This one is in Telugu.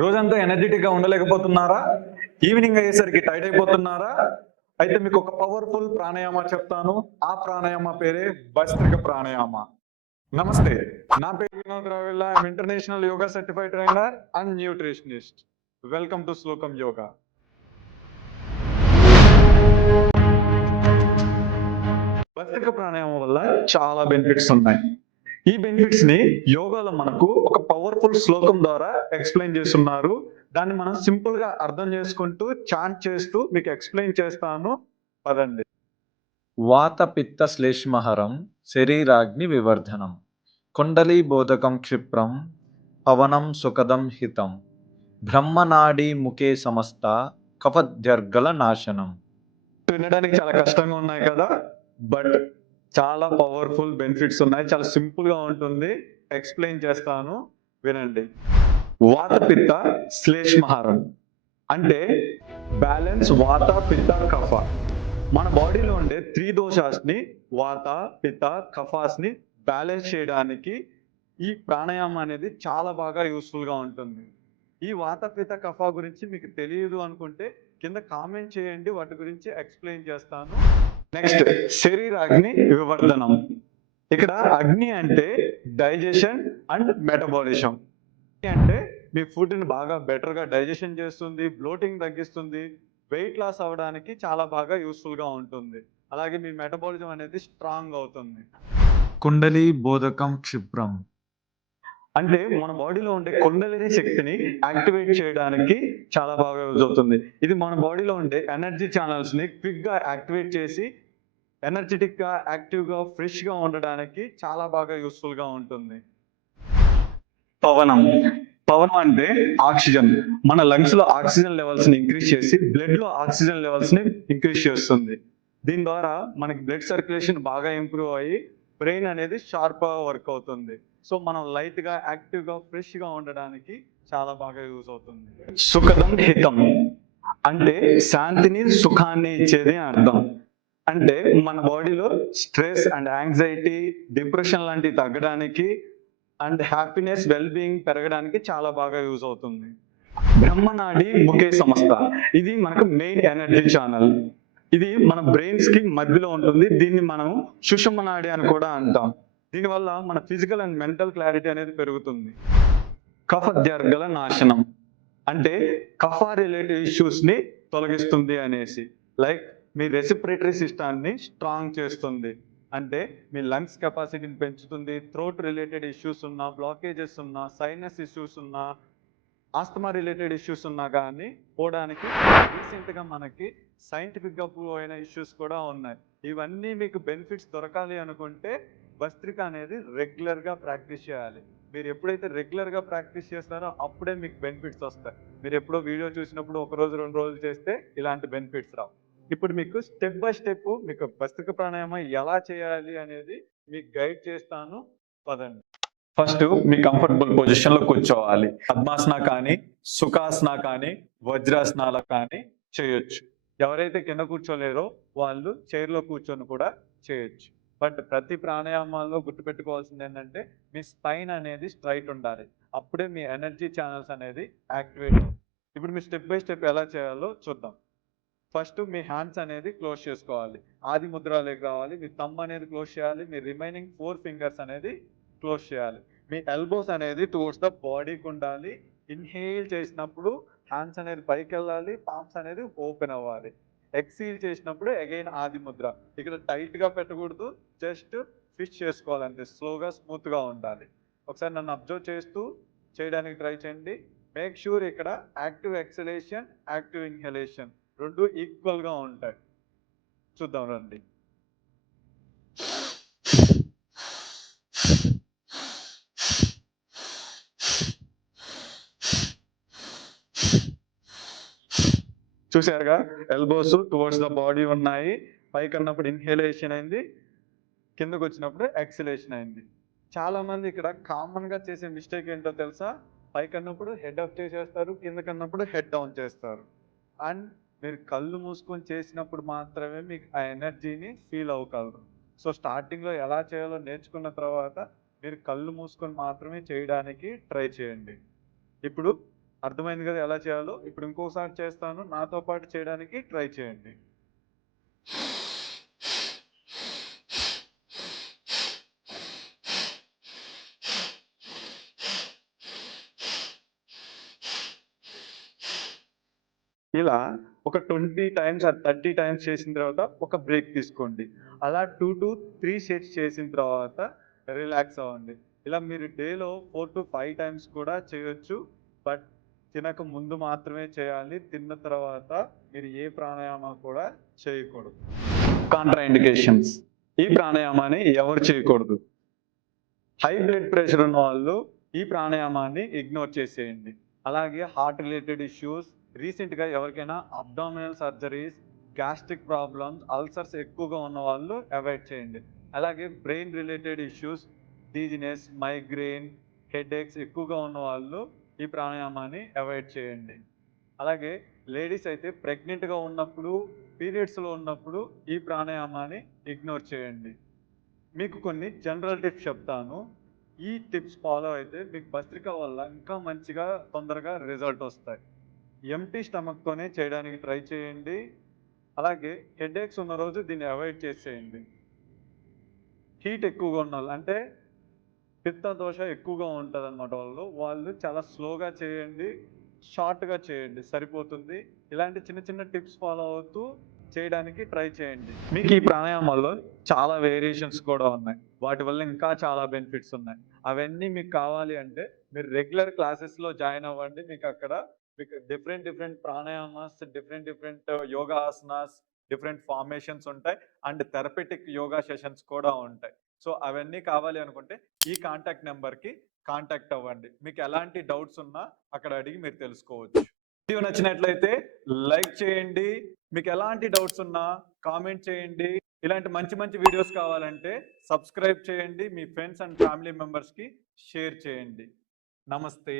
రోజంతా ఎనర్జెటిక్గా ఉండలేకపోతున్నారా? ఈవినింగ్ అయ్యేసరికి టైర్డ్ అయిపోతున్నారా? అయితే మీకు ఒక పవర్ఫుల్ ప్రాణాయామ చెప్తాను. ఆ ప్రాణాయామ పేరే భస్త్రిక ప్రాణాయామ. నమస్తే, నా పేరు Vinod Ravilla. I'm international yoga certified trainer and nutritionist. Welcome to Shlokam yoga. Bhastrika ప్రాణాయామం వల్ల చాలా బెనిఫిట్స్ ఉన్నాయి. ఈ బెనిఫిట్స్ ని యోగాలో మనకు ఒక పవర్ఫుల్ శ్లోకం ద్వారా ఎక్స్ప్లెయిన్ చేస్తున్నారు. దాన్ని మనం సింపుల్ గా అర్థం చేసుకుంటూ చాంట్ చేస్తూ మీకు ఎక్స్ప్లెయిన్ చేస్తాను. పదండి. వాత పిత్త శ్లేష్మహరం శరీరాగ్ని వివర్ధనం కుండలీబోధకం క్షిప్రం పవనం సుఖదం హితం బ్రహ్మనాడి ముఖే సమస్త కఫద్యర్గల నాశనం. వినడానికి చాలా కష్టంగా ఉన్నాయి కదా, బట్ చాలా పవర్ఫుల్ బెనిఫిట్స్ ఉన్నాయి. చాలా సింపుల్ గా ఉంటుంది. ఎక్స్ప్లెయిన్ చేస్తాను, వినండి. వాత పిత్త శ్లేష్మహారం అంటే బ్యాలెన్స్ వాత పిత్త కఫ. మన బాడీలో ఉండే త్రీ దోషాస్ని, వాత పిత్త కఫాస్ని బ్యాలెన్స్ చేయడానికి ఈ ప్రాణాయామం అనేది చాలా బాగా యూస్ఫుల్ గా ఉంటుంది. ఈ వాత పిత్త కఫ గురించి మీకు తెలియదు అనుకుంటే కింద కామెంట్ చేయండి, వాటి గురించి ఎక్స్ప్లెయిన్ చేస్తాను. నెక్స్ట్, శరీరాగ్ని వివర్ధనం. ఇక్కడ అగ్ని అంటే డైజెషన్ అండ్ మెటబాలిజం. అంటే మీ ఫుడ్ని బాగా బెటర్గా డైజెషన్ చేస్తుంది, బ్లోటింగ్ తగ్గిస్తుంది, వెయిట్ లాస్ అవ్వడానికి చాలా బాగా యూస్ఫుల్గా ఉంటుంది. అలాగే మీ మెటబాలిజం అనేది స్ట్రాంగ్ అవుతుంది. కుండలీబోధకం క్షిప్రం అంటే మన బాడీలో ఉండే కుండలిని శక్తిని యాక్టివేట్ చేయడానికి చాలా బాగా యూజ్ అవుతుంది. ఇది మన బాడీలో ఉండే ఎనర్జీ ఛానల్స్ ని క్విక్ గా యాక్టివేట్ చేసి ఎనర్జెటిక్ గా, యాక్టివ్ గా, ఫ్రెష్ గా ఉండడానికి చాలా బాగా యూస్ఫుల్ గా ఉంటుంది. పవనం. పవనం అంటే ఆక్సిజన్. మన లంగ్స్ లో ఆక్సిజన్ లెవెల్స్ ని ఇంక్రీజ్ చేసి బ్లడ్ లో ఆక్సిజన్ లెవెల్స్ ని ఇంక్రీజ్ చేస్తుంది. దీని ద్వారా మనకి బ్లడ్ సర్క్యులేషన్ బాగా ఇంప్రూవ్ అయ్యి బ్రెయిన్ అనేది షార్ప్ గా వర్క్ అవుతుంది. సో మనం లైట్ గా, యాక్టివ్ గా, ఫ్రెష్ గా ఉండడానికి చాలా బాగా యూజ్ అవుతుంది. సుఖదం హితం అంటే శాంతిని, సుఖాన్ని ఇచ్చేది అర్థం. అంటే మన బాడీలో స్ట్రెస్ అండ్ యాంగ్జైటీ, డిప్రెషన్ లాంటివి తగ్గడానికి అండ్ హ్యాపీనెస్, వెల్ బీయింగ్ పెరగడానికి చాలా బాగా యూజ్ అవుతుంది. బ్రహ్మనాడి ముఖే సంస్థ, ఇది మనకు మెయిన్ ఎనర్జీ ఛానల్. ఇది మన బ్రెయిన్స్ కి మధ్యలో ఉంటుంది. దీన్ని మనం సుషుమ్న నాడి అని కూడా అంటాం. దీనివల్ల మన ఫిజికల్ అండ్ మెంటల్ క్లారిటీ అనేది పెరుగుతుంది. కఫద్యర్గల నాశనం అంటే కఫ రిలేటెడ్ ఇష్యూస్ ని తొలగిస్తుంది అనేసి. లైక్ మీ రెస్పిరేటరీ సిస్టాన్ని స్ట్రాంగ్ చేస్తుంది. అంటే మీ లంగ్స్ కెపాసిటీని పెంచుతుంది. థ్రోట్ రిలేటెడ్ ఇష్యూస్ ఉన్నా, బ్లాకేజెస్ ఉన్నా, సైనస్ ఇష్యూస్ ఉన్నా, ఆస్తమా రిలేటెడ్ ఇష్యూస్ ఉన్నా కానీ పోవడానికి రీసెంట్గా మనకి సైంటిఫిక్గా ప్రూవ్ అయిన ఇష్యూస్ కూడా ఉన్నాయి. ఇవన్నీ మీకు బెనిఫిట్స్ దొరకాలి అనుకుంటే భస్త్రిక అనేది రెగ్యులర్గా ప్రాక్టీస్ చేయాలి. మీరు ఎప్పుడైతే రెగ్యులర్గా ప్రాక్టీస్ చేస్తారో అప్పుడే మీకు బెనిఫిట్స్ వస్తాయి. మీరు ఎప్పుడో వీడియో చూసినప్పుడు ఒక రోజు 2 రోజులు చేస్తే ఇలాంటి బెనిఫిట్స్ రావు. ఇప్పుడు మీకు స్టెప్ బై స్టెప్ మీకు భస్త్రిక ప్రాణాయామం ఎలా చేయాలి అనేది మీకు గైడ్ చేస్తాను, పదండి. ఫస్ట్ మీ కంఫర్టబుల్ పొజిషన్ లో కూర్చోవాలి. పద్మాసన కానీ, సుఖాసన కానీ, వజ్రాసనాల కానీ చేయొచ్చు. ఎవరైతే కింద కూర్చోలేరో వాళ్ళు చైర్లో కూర్చొని కూడా చేయొచ్చు. బట్ ప్రతి ప్రాణాయామాల్లో గుర్తుపెట్టుకోవాల్సింది ఏంటంటే మీ స్పైన్ అనేది స్ట్రైట్ ఉండాలి. అప్పుడే మీ ఎనర్జీ ఛానల్స్ అనేది యాక్టివేట్. ఇప్పుడు మీ స్టెప్ బై స్టెప్ ఎలా చేయాలో చూద్దాం. ఫస్ట్ మీ హ్యాండ్స్ అనేది క్లోజ్ చేసుకోవాలి. ఆది ముద్రలోకి రావాలి. మీ థంబ్ అనేది క్లోజ్ చేయాలి. మీ రిమైనింగ్ 4 ఫింగర్స్ అనేది క్లోజ్ చేయాలి. మీ ఎల్బోస్ అనేది టువర్డ్స్ ద బాడీకి ఉండాలి. ఇన్హేల్ చేసినప్పుడు హ్యాండ్స్ అనేది పైకి వెళ్ళాలి, పామ్స్ అనేది ఓపెన్ అవ్వాలి. ఎక్సీల్ చేసినప్పుడు అగైన్ ఆది ముద్ర. ఇక్కడ టైట్గా పెట్టకూడదు, జస్ట్ ఫిష్ చేసుకోవాలంటే స్లోగా, స్మూత్గా ఉండాలి. ఒకసారి నన్ను అబ్జర్వ్ చేస్తూ చేయడానికి ట్రై చేయండి. మేక్ షూర్ ఇక్కడ యాక్టివ్ ఎక్సలేషన్, యాక్టివ్ ఇన్హలేషన్ రెండు ఈక్వల్గా ఉంటాయి. చూద్దాం రండి. చూసారుగా, ఎల్బోస్ టువర్డ్స్ ద బాడీ ఉన్నాయి. పైకి అన్నప్పుడు ఇన్హలేషన్ అయింది, కిందకు వచ్చినప్పుడు ఎక్సలేషన్ అయింది. చాలా మంది ఇక్కడ కామన్ గా చేసే మిస్టేక్ ఏంటో తెలుసా? పైకి అన్నప్పుడు హెడ్ అప్ చేసేస్తారు, కిందకి అన్నప్పుడు హెడ్ డౌన్ చేస్తారు. అండ్ మీరు కళ్ళు మూసుకొని చేసినప్పుడు మాత్రమే మీకు ఆ ఎనర్జీని ఫీల్ అవ్వగలరు. సో స్టార్టింగ్లో ఎలా చేయాలో నేర్చుకున్న తర్వాత మీరు కళ్ళు మూసుకొని మాత్రమే చేయడానికి ట్రై చేయండి. ఇప్పుడు అర్థమైంది కదా ఎలా చేయాలో? ఇప్పుడు ఇంకోసారి చేస్తాను. నాతో పాటు చేయడానికి ట్రై చేయండి. ఇలా ఒక 20 టైమ్స్ ఆర్ 30 టైమ్స్ చేసిన తర్వాత ఒక బ్రేక్ తీసుకోండి. అలా 2-3 సెట్స్ చేసిన తర్వాత రిలాక్స్ అవ్వండి. ఇలా మీరు డేలో 4-5 టైమ్స్ కూడా చేయొచ్చు. బట్ తినక ముందు మాత్రమే చేయాలి. తిన్న తర్వాత మీరు ఏ ప్రాణాయామం కూడా చేయకూడదు. Contra indications. ఈ ప్రాణాయామాన్ని ఎవరు చేయకూడదు? హై బ్లడ్ ప్రెషర్ ఉన్న వాళ్ళు ఈ ప్రాణాయామాన్ని ఇగ్నోర్ చేసేయండి. అలాగే హార్ట్ రిలేటెడ్ ఇష్యూస్, రీసెంట్‌గా ఎవరికైనా abdominal surgeries, gastric problems, ulcers ఎక్కువగా ఉన్న వాళ్ళు అవాయిడ్ చేయండి. అలాగే brain related issues, dizziness, migraine, headaches ఎక్కువగా ఉన్న వాళ్ళు ఈ ప్రాణాయామాన్ని అవాయిడ్ చేయండి. అలాగే లేడీస్ అయితే ప్రెగ్నెంట్‌గా ఉన్నప్పుడు, పీరియడ్స్‌లో ఉన్నప్పుడు ఈ ప్రాణాయామాన్ని ఇగ్నోర్ చేయండి. మీకు కొన్ని జనరల్ టిప్స్ చెప్తాను. ఈ టిప్స్ ఫాలో అయితే మీకు భస్త్రిక వల్ల ఇంకా మంచిగా తొందరగా రిజల్ట్ వస్తాయి. ఎంప్టీ స్టమక్‌తోనే చేయడానికి ట్రై చేయండి. అలాగే హెడేక్స్ ఉన్న రోజు దీన్ని అవాయిడ్ చేసేయండి. హీట్ ఎక్కువగా ఉన్నోళ్ళు అంటే పిత్త దోష ఎక్కువగా ఉంటదన్నమాట వాళ్ళు చాలా స్లోగా చేయండి. షార్ట్‌గా చేయండి సరిపోతుంది. ఇలాంటి చిన్న చిన్న టిప్స్ ఫాలో అవుతూ చేయడానికి ట్రై చేయండి. మీకు ఈ ప్రాణాయామాల్లో చాలా వేరియేషన్స్ కూడా ఉన్నాయి. వాటి వల్ల ఇంకా చాలా బెనిఫిట్స్ ఉన్నాయి. అవన్నీ మీకు కావాలి అంటే మీరు రెగ్యులర్ క్లాసెస్‌లో జాయిన్ అవ్వండి. మీకు different different pranayamas, different yoga asanas, different formations ఉంటాయి. అండ్ థెరపటిక్ యోగా సెషన్స్ కూడా ఉంటాయి. సో అవన్నీ కావాలి అనుకుంటే ఈ కాంటాక్ట్ నెంబర్‌కి కాంటాక్ట్ అవ్వండి. మీకు ఎలాంటి డౌట్స్ ఉన్నా అక్కడ అడిగి మీరు తెలుసుకోవచ్చు. వీడియో నచ్చినట్లయితే లైక్ చేయండి. మీకు ఎలాంటి డౌట్స్ ఉన్నా కామెంట్ చేయండి. ఇలాంటి మంచి మంచి వీడియోస్ కావాలంటే సబ్స్క్రైబ్ చేయండి. మీ ఫ్రెండ్స్ అండ్ ఫ్యామిలీ మెంబర్స్‌కి షేర్ చేయండి. నమస్తే.